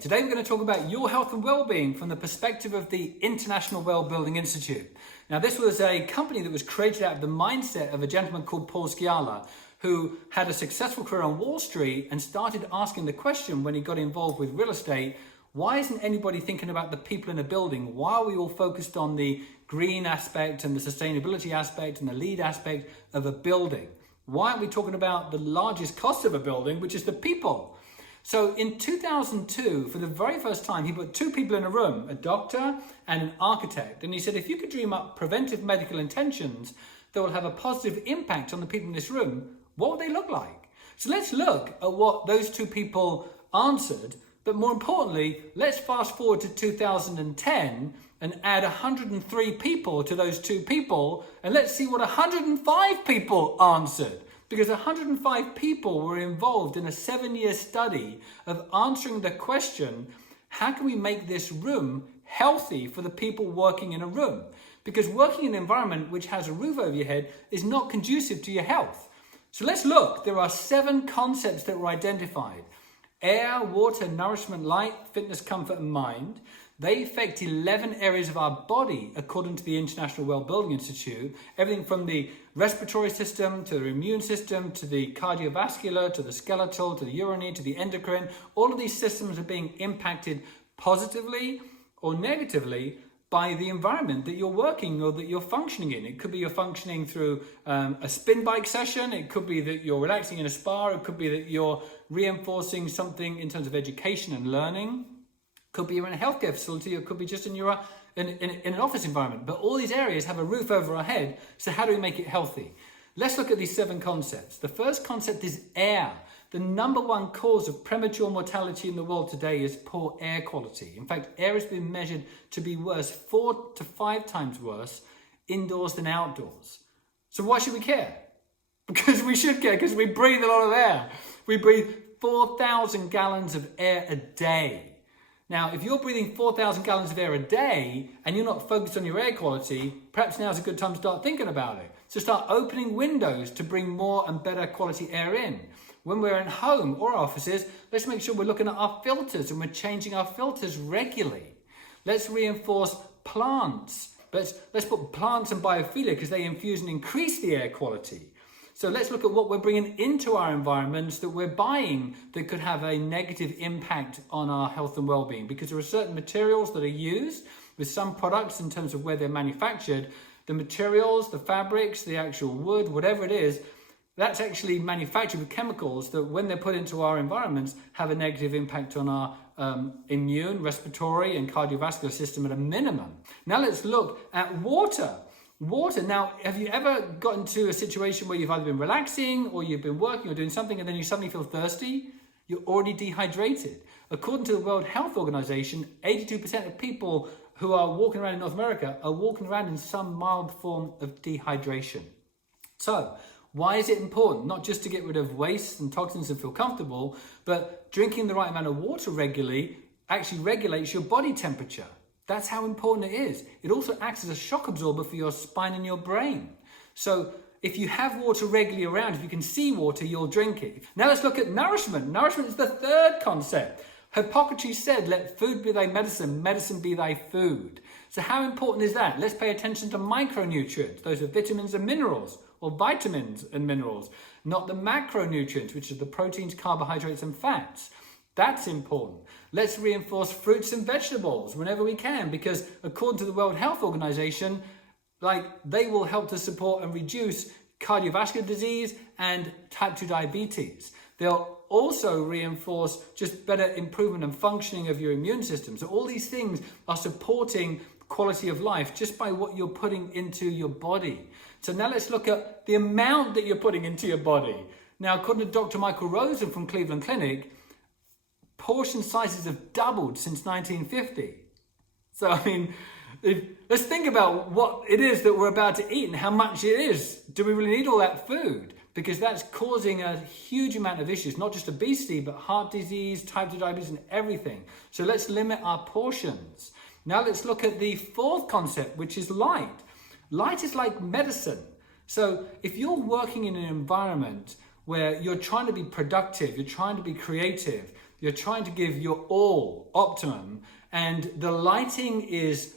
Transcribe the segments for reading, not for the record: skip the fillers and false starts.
Today we're going to talk about your health and well-being from the perspective of the International Well-Building Institute. Now, this was a company that was created out of the mindset of a gentleman called Paul Scialla, who had a successful career on Wall Street and started asking the question when he got involved with real estate: why isn't anybody thinking about the people in a building? Why are we all focused on the green aspect and the sustainability aspect and the LEED aspect of a building? Why aren't we talking about the largest cost of a building, which is the people? So in 2002, for the very first time, he put two people in a room, a doctor and an architect. And he said, if you could dream up preventive medical intentions that will have a positive impact on the people in this room, what would they look like? So let's look at what those two people answered. But more importantly, let's fast forward to 2010 and add 103 people to those two people. And let's see what 105 people answered. Because 105 people were involved in a 7-year study of answering the question, how can we make this room healthy for the people working in a room? Because working in an environment which has a roof over your head is not conducive to your health. So let's look. There are 7 concepts that were identified: air, water, nourishment, light, fitness, comfort, and mind. They affect 11 areas of our body, according to the International Well-Building Institute. Everything from the respiratory system, to the immune system, to the cardiovascular, to the skeletal, to the urinary, to the endocrine. All of these systems are being impacted positively or negatively by the environment that you're working or that you're functioning in. It could be you're functioning through a spin bike session. It could be that you're relaxing in a spa. It could be that you're reinforcing something in terms of education and learning. Could be you're in a healthcare facility, or could be just in an office environment. But all these areas have a roof over our head, so how do we make it healthy? Let's look at these 7 concepts. The first concept is air. The number one cause of premature mortality in the world today is poor air quality. In fact, air has been measured to be worse, 4 to 5 times worse, indoors than outdoors. So why should we care? Because we should care, because we breathe a lot of air. We breathe 4,000 gallons of air a day. Now, if you're breathing 4,000 gallons of air a day and you're not focused on your air quality, perhaps now's a good time to start thinking about it. So start opening windows to bring more and better quality air in. When we're at home or offices, let's make sure we're looking at our filters and we're changing our filters regularly. Let's reinforce plants. Let's put plants and biophilia because they infuse and increase the air quality. So let's look at what we're bringing into our environments that we're buying that could have a negative impact on our health and well-being, because there are certain materials that are used with some products in terms of where they're manufactured. The materials, the fabrics, the actual wood, whatever it is, that's actually manufactured with chemicals that when they're put into our environments have a negative impact on our immune, respiratory and cardiovascular system at a minimum. Now let's look at water. Water. Now, have you ever gotten to a situation where you've either been relaxing or you've been working or doing something and then you suddenly feel thirsty? You're already dehydrated. According to the World Health Organization, 82% of people who are walking around in North America are walking around in some mild form of dehydration. So, why is it important? Not just to get rid of waste and toxins and feel comfortable, but drinking the right amount of water regularly actually regulates your body temperature. That's how important it is. It also acts as a shock absorber for your spine and your brain. So if you have water regularly around, if you can see water, you'll drink it. Now let's look at nourishment. Nourishment is the third concept. Hippocrates said, let food be thy medicine, medicine be thy food. So how important is that? Let's pay attention to micronutrients. Those are vitamins and minerals, or vitamins and minerals, not the macronutrients, which are the proteins, carbohydrates, and fats. That's important. Let's reinforce fruits and vegetables whenever we can, because according to the World Health Organization, they will help to support and reduce cardiovascular disease and type 2 diabetes. They'll also reinforce just better improvement and functioning of your immune system. So all these things are supporting quality of life just by what you're putting into your body. So now let's look at the amount that you're putting into your body. Now, according to Dr. Michael Rosen from Cleveland Clinic, portion sizes have doubled since 1950. So, I mean, let's think about what it is that we're about to eat and how much it is. Do we really need all that food? Because that's causing a huge amount of issues, not just obesity, but heart disease, type 2 diabetes, and everything. So let's limit our portions. Now let's look at the fourth concept, which is light. Light is like medicine. So if you're working in an environment where you're trying to be productive, you're trying to be creative, you're trying to give your all, optimum, and the lighting is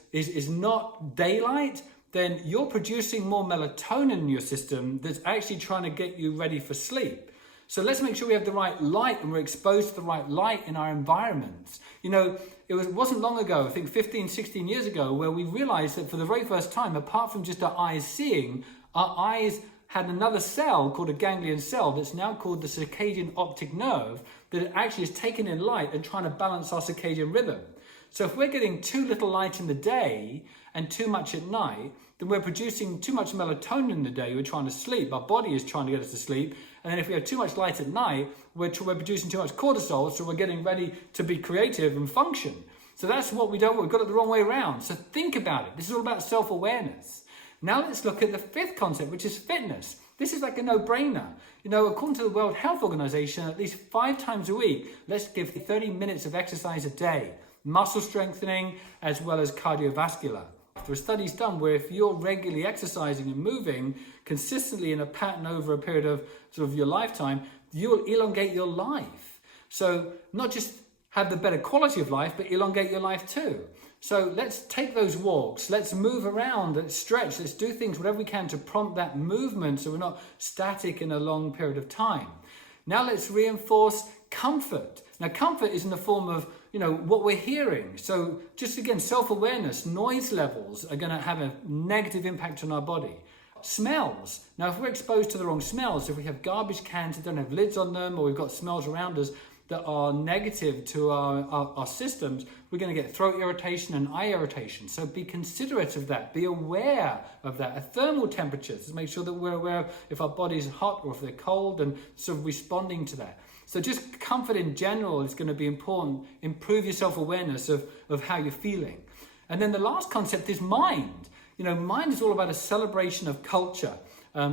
not daylight, then you're producing more melatonin in your system that's actually trying to get you ready for sleep. So let's make sure we have the right light and we're exposed to the right light in our environments. You know, it wasn't long ago, I think 15, 16 years ago, where we realized that for the very first time, apart from just our eyes seeing, our eyes had another cell called a ganglion cell that's now called the circadian optic nerve that actually is taking in light and trying to balance our circadian rhythm. So if we're getting too little light in the day and too much at night, then we're producing too much melatonin in the day, we're trying to sleep, our body is trying to get us to sleep, and then if we have too much light at night, we're producing too much cortisol, so we're getting ready to be creative and function. So that's what we've got it the wrong way around. So think about it. This is all about self-awareness. Now let's look at the fifth concept, which is fitness. This is like a no-brainer. You know, according to the World Health Organization, at least 5 times a week, let's give 30 minutes of exercise a day. Muscle strengthening as well as cardiovascular. There are studies done where if you're regularly exercising and moving consistently in a pattern over a period of sort of your lifetime, you'll elongate your life. So not just have the better quality of life, but elongate your life too. So let's take those walks, let's move around, let's stretch, let's do things, whatever we can to prompt that movement so we're not static in a long period of time. Now let's reinforce comfort. Now comfort is in the form of, you know, what we're hearing. So just again, self-awareness, noise levels are going to have a negative impact on our body. Smells. Now if we're exposed to the wrong smells, if we have garbage cans that don't have lids on them, or we've got smells around us that are negative to our systems, we're going to get throat irritation and eye irritation. So be considerate of that. Be aware of that. At thermal temperatures, to make sure that we're aware of if our body's hot or if they're cold and sort of responding to that. So just comfort in general is going to be important. Improve your self-awareness of how you're feeling. And then the last concept is mind. You know, mind is all about a celebration of culture,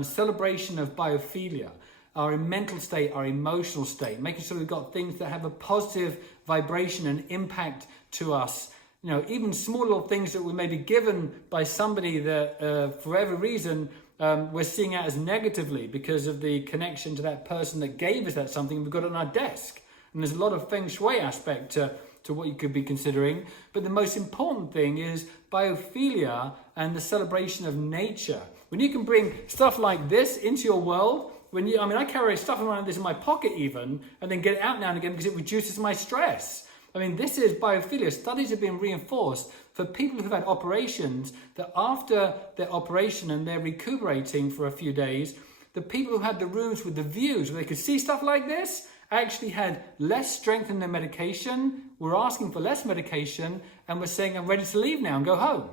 celebration of biophilia, our mental state, our emotional state, making sure we've got things that have a positive vibration and impact to us. You know, even small little things that we may be given by somebody that for whatever reason we're seeing it as negatively because of the connection to that person that gave us that something we've got on our desk. And there's a lot of feng shui aspect to what you could be considering. But the most important thing is biophilia and the celebration of nature. When you can bring stuff like this into your world, I carry stuff around this in my pocket even, and then get it out now and again because it reduces my stress. I mean, this is biophilia. Studies have been reinforced for people who've had operations that after their operation and they're recuperating for a few days, the people who had the rooms with the views where they could see stuff like this actually had less strength in their medication, were asking for less medication, and were saying, I'm ready to leave now and go home.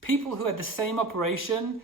People who had the same operation,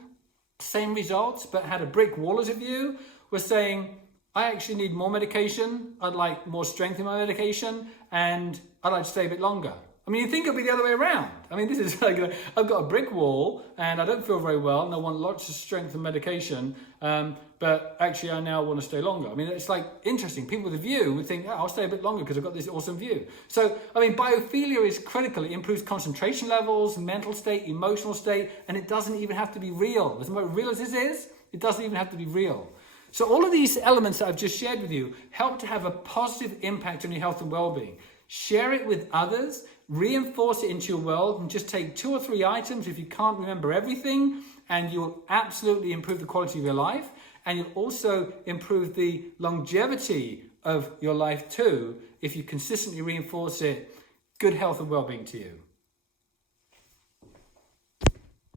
same results, but had a brick wall as a view, were saying, I actually need more medication, I'd like more strength in my medication, and I'd like to stay a bit longer. I mean, you think it'll be the other way around. I mean, this is like, I've got a brick wall and I don't feel very well and I want lots of strength and medication, but actually I now want to stay longer. I mean, it's like interesting. People with a view would think, I'll stay a bit longer because I've got this awesome view. So, I mean, biophilia is critical. It improves concentration levels, mental state, emotional state, and it doesn't even have to be real. As real as this is, it doesn't even have to be real. So all of these elements that I've just shared with you help to have a positive impact on your health and well-being. Share it with others, reinforce it into your world, and just take 2 or 3 items if you can't remember everything, and you'll absolutely improve the quality of your life, and you'll also improve the longevity of your life too if you consistently reinforce it. Good health and well-being to you.